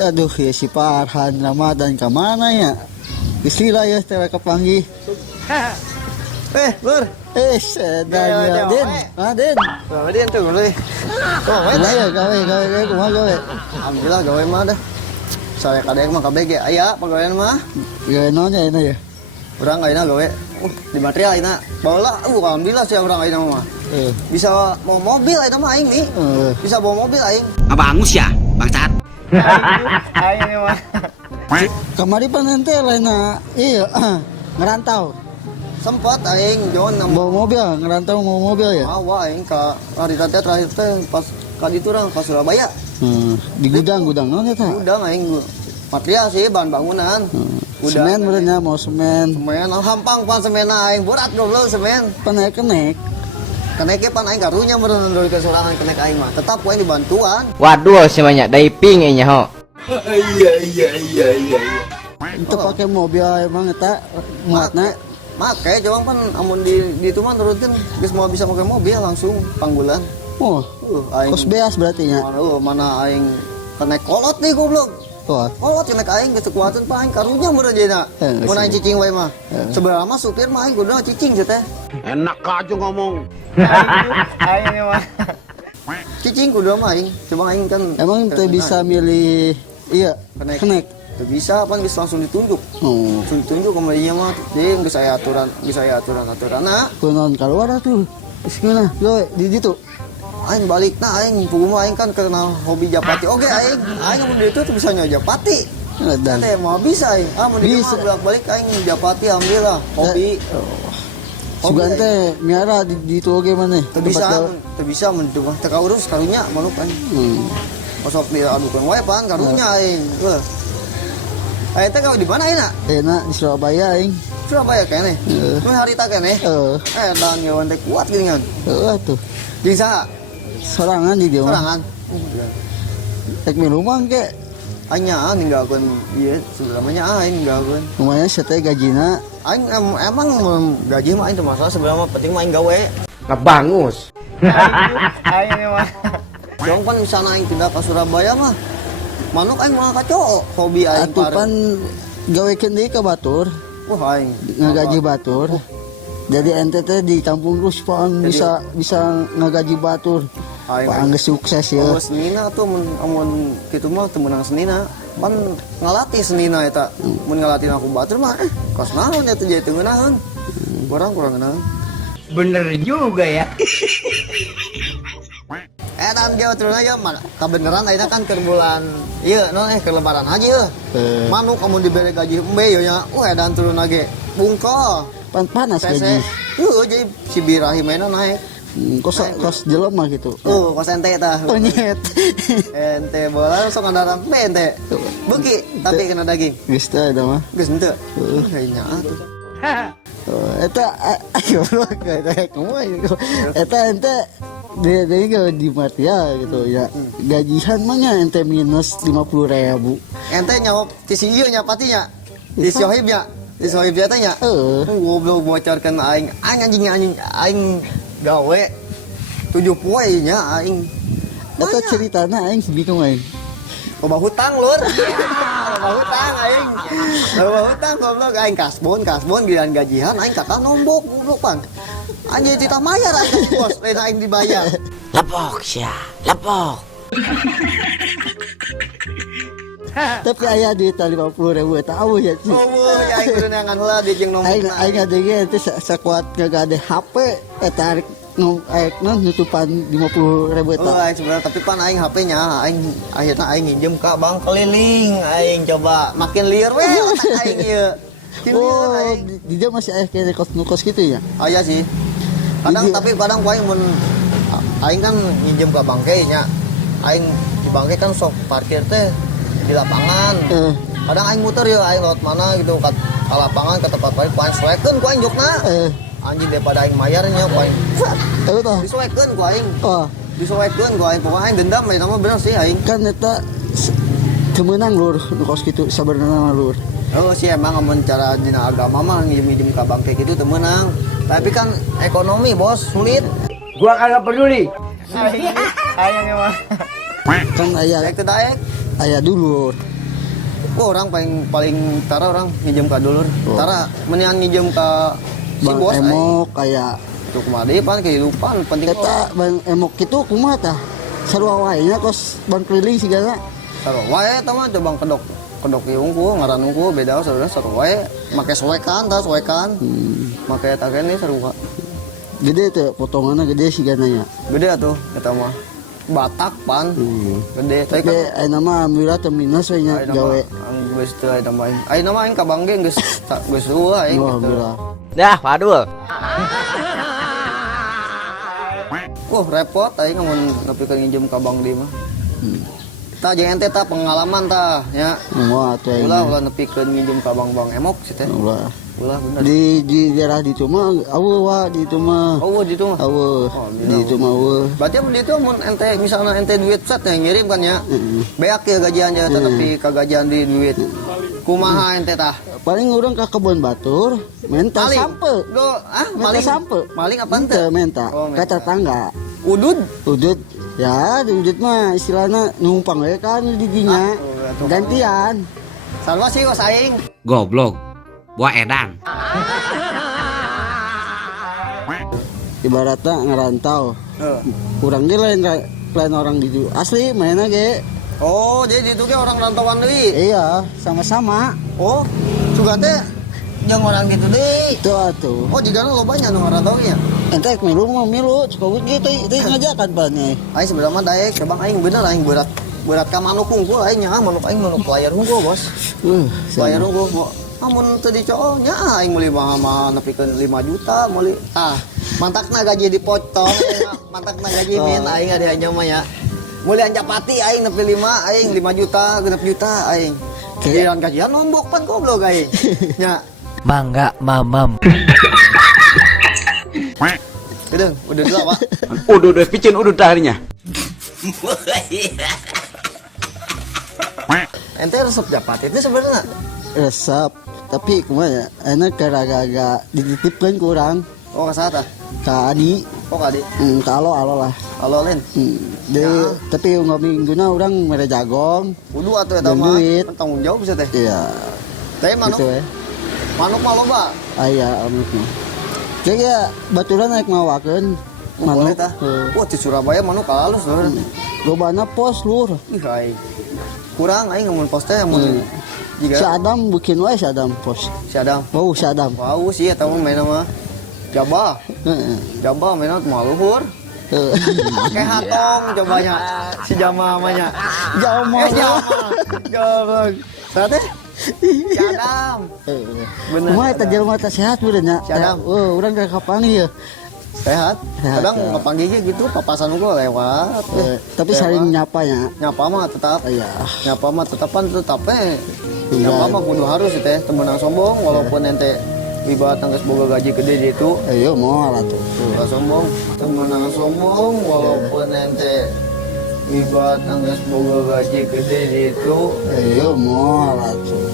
Aduh ya si Farhan Ramadan kemana ya? Bismillah ya setelah kepanggih. Lur. Sedang ya Den. Den. Gawe dia tuh gawe. Ya gawe kumaha gawe. Alhamdulillah gawe mah dah. Saya kadek mah KBG aya pagawean mah. Ya nanya ini ya. Urang ayeuna gawe. Di material ayeuna. Baheula alhamdulillah sih urang ayeuna mah. Bisa bawa mobil ayeuna mah aing nih. Bisa bawa mobil aing. Abangus ya, bangsat. Aing mah. Kamari panente lainna iya ngerantau. Sempat aing Jon Bawa mobil, ngerantau mau mobil ya? Awa aing ka hari terakhir teh pas ka ditu urang ka Surabaya. Di gudang naon eta? Gudang aing material sih bahan bangunan. Semen benernya mau semen. Semen hampang pan semena aing berat goblok semen. Kenek. Keneke pan aing karunya meureun ndoy ke sorangan kenek aing mah. Tetap aing dibantuan. Waduh, semuanya diving nya ho. Iya. Itu pakai mobil emang eta muatna. Make coba pan amun di itu mah nurutkeun geus mau bisa pakai mobil langsung panggulan. Oh, Aing kos beas berarti nya. mana aing kenek kolot nih goblok. Wah, Kolot kenek aing geus kuateun pa aing karunya meureun ayeuna. Mun aing cicing wae mah. Sebenarnya mah supir mah aing kudu cicing teh. Enak aja ngomong. Aing mah. Cicing kudu mah aing. Cuma aing kan emang teu bisa milih iya kenek. Teu bisa pan geus langsung ditunjuk. Oh, Langsung ditunjuk ke dinya mah. Jadi geus aya aturan-aturanna. kunaon keluar tuh. Bismillah, yo di ditu. Aing balik aing puguh aing kan kenal hobi japati oge aing mun di itu tuh bisa nyoba japati Dan teh mau bisa aing mun di bisa. bolak balik aing japati alhamdulillah hobi sugan teh miara di ditu oge maneh. teu bisa mun itu mah teu kaurus karunya manuk aing kosok diadukeun wae pan karunya aing aya teh kau di mana ayeuna Enak di Surabaya aing. Surabaya keneh mun harita keneh dan ngeun teh kuat geuningan Tuh. jeung saha Sorangan di dia mah. sorangan Tek rumah ke anya ninggalkeun ieu sebenarnya aing ninggalkeun lumayan seteh gajina. aing emang gaji mah aing teu masalah sebenarnya penting mah aing gawe Ngebangus. aing mah dong pan misalnya aing pindah ke Surabaya mah manuk aing mah kacau hobi aing Atupan gawekeun deui ka batur, wah aing ngagaji batur. Jadi ente teh di kampung Ruspang bisa ngagaji batur. aing Pak geus sukses ya. oh senina tuh amun kitu mah teu meunang senina pan ngalatih senina eta mun ngalatih aku batur mah kos naon eta jadi teu ngeunaheun kurang ngeunaheun Bener juga ya. dan dia turun aja kebenaran ayeuna kan keur bulan ieu ke lebaran haji manuk amun dibere gaji embe yo nya edan turun lagi bungkol Panas gaji. jadi si birahi mainan naik Kos jelema gitu. kos ente tah Penyet. ente bola sok ngandaran ente beuki tapi kena daging Geus teh eta mah. geus henteu kayaknya atuh Eta ayo kayak kumaha eta ente dia di Matia gitu ya. Gajian mah nya ente minus 50.000. ente nyawa ti si ieu nya patinya ti Sohib nya di Sohib nya tanya goblok bocorkeun aing anjing aing gawe 7 poe nya aing eta ceritana aing bingung aing. loba hutang lur loba hutang aing loba hutang goblok aing kasbon giliran gajian aing kata nombok goblok pan anjing titah mayar aing bos lain aing dibayar Lepok sia, lepok. Tapi aya duit 50.000 eta eueuh ya Ci. aing kudu neangan heula di jeung nombokna Aing ada ge teh sakuat ngagade HP eta rek nutupan 50.000 eta. aing sebenarnya tapi pan aing HP-nya aing akhirna aing nginjem ka bank keliling aing coba makin liar we otak aing ieu Di dia masih aya kayak kos gitu ya. aya sih tapi kadang aing mun aing kan nginjem ka bangke nya aing di bangke kan sok parkir teh di lapangan kadang aing muter ya aing lewat mana gitu ka lapangan ke tempat parkir ku aing suekeun ku aing jokna anjing daripada aing mayarnya ku aing Tahu tah. disuekeun ku aing Oh, disuekeun ku aing pokoknya aing dendam we nama bener sih aing kan eta temenang lur nu kos kitu sabenerna lur. oh sih emang amun cara dina agama mah nginjem ka bank kayak gitu teu meunang tapi kan ekonomi bos sulit Gua kagak peduli. aing emang Kan aya daek teu daek Aya dulur. Oh, orang paling tara orang nginjem ka dulur. Tara menian nginjem ka si Bang bos emok kayak itu kemari pan kehidupan penting eta bang emok itu kumaha tah? Sarua wae nya kos bang keliling sigana. sarua wae eta mah coba kedok ieu unggul ngaran unggul beda sarua wae make soekan tah soekan. Make eta kene sarua. Gede teh potonganna gede sigana nya. Gede atuh eta mah. Batak pan. Gede tapi Tapi ayeuna mah alhamdulillah teu minus we nya gawe. Geus teu aya tambahan. Ayeuna mah aing ka Bangge geus eueuh aing gitu. Alhamdulillah. Dah, Padul. Wah, repot aing mun nepikeun nginjem ka Bang di mah. Tah jeung ente tah pengalaman tah nya. Moal atuh aing. Ulah nepikeun nginjem ka Bang emok sih teh. Ulah. Ulah bener. Di daerah di itu mah eueuh wa di itu mah. Oh, di itu mah. Eueuh. Di itu mah eueuh. Berarti mun di itu mun ente misalnya ente duit set yang ngirim kan ya. Beak ya gajian ya tapi kagajian di duit. Kumaha ente tah? Paling urang ka kebun batur, menta sampe. Maling sampe. Maling apa ente? Menta, menta. Oh, Ka tetangga. Udud. Udut. Ya, di udut mah istilahna numpang we kan di dinya. atuh. Gantian. Salwa sih kos aing. Goblok. Gua edan. Ibaratnya ngerantau. Heeh. Kurang ge lain orang di ditu. Asli mainnya ge. Oh, jadi itu ge orang rantauan deui. Iya, sama-sama. Oh, juga teh jeung orang gitu deui. Itu atuh. Oh, jigana lobanya nu ngarantau nya. Ente milu mah milu, suka gitu teh ngajakan bannya. Aing sebenarnya mah daek, bang aing bener aing berat ka manuk unggul aing nya manuk aing manuk layar unggul, Bos. Layar unggul mau amun teu dicoo nya aing meuli mah nepikeun 5 juta meuli. Mantakna gaji dipotong, mantakna gaji min aing ada nya mah ya. Meuli anjapati aing nepi 5, aing 5 juta, 6 juta aing. Giliran gajian nombok pan goblok aing. Nya. Mangga mamam. Gedeng, udah dulu Pak. Udah picin udah daharinya. Ente resep Japati itu sebenarnya Resep, tapi kumaha ya? Enak gara-gara dititipkeun ku urang oh kasata. ka Adi. Oh kadi. Kalau lah. Halo Len. Tapi mingguna urang mere jagong. Kudu atuh eta Dan mah. duit. Tanggung jawab bisa teh. Iya. Teh manuk. Gitu ya. Manuk mah loba. Aya anaknya. Jadi ya baturan naik mawakeun Boleh manuk. tah. Wah di Surabaya manuk kalus lur. Lobana pos lur. Ih aing. Kurang aing mun pos teh mun Si jiga Adam bikin wae si Adam pos. si Adam. Bau si Adam. Wow sih eta mah main mah. Jabah. Heeh. Jabah main mah luhur. Heeh. Pakai hatong cobanya si Jama namanya. Jama. Jama. Sate? Si Adam. Bener. Kumaha eta jelema teh sehat bener nya. Si Adam. Urang ka kapangi ya. Sehat. Sehat, Kadang ya. ngapanggih gitu papasan gua lewat. Tapi saling nyapa nya. Nyapa mah tetap. Iya. Nyapa mah tetap nyapa mah kudu harus teh temenang sombong walaupun ente ibarat geus boga gaji gede di itu Ayo moal atuh. Gak sombong, temenang sombong walaupun ente ibarat geus boga gaji gede di itu Ayo moal atuh.